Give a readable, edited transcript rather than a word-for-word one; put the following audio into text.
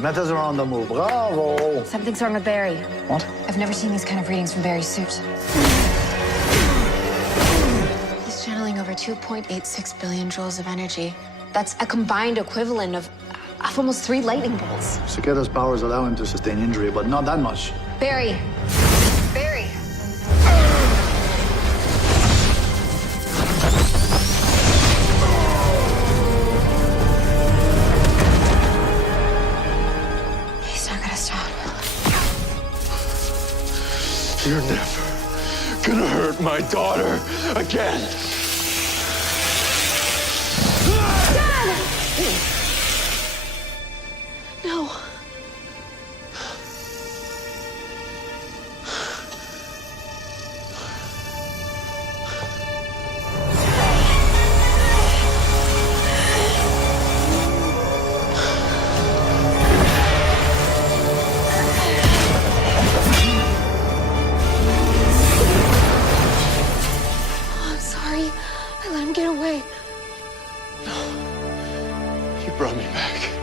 Metas are on the move. Bravo. Something's wrong with Barry. What? I've never seen these kind of readings from Barry's suit. He's channeling over 2.86 billion joules of energy. That's a combined equivalent of almost 3 lightning bolts. Cicada's powers allow him to sustain injury, but not that much. Barry. Barry. He's not gonna stop. You're never gonna hurt my daughter again. Dad! No. I'm sorry. I let him get away. You brought me back.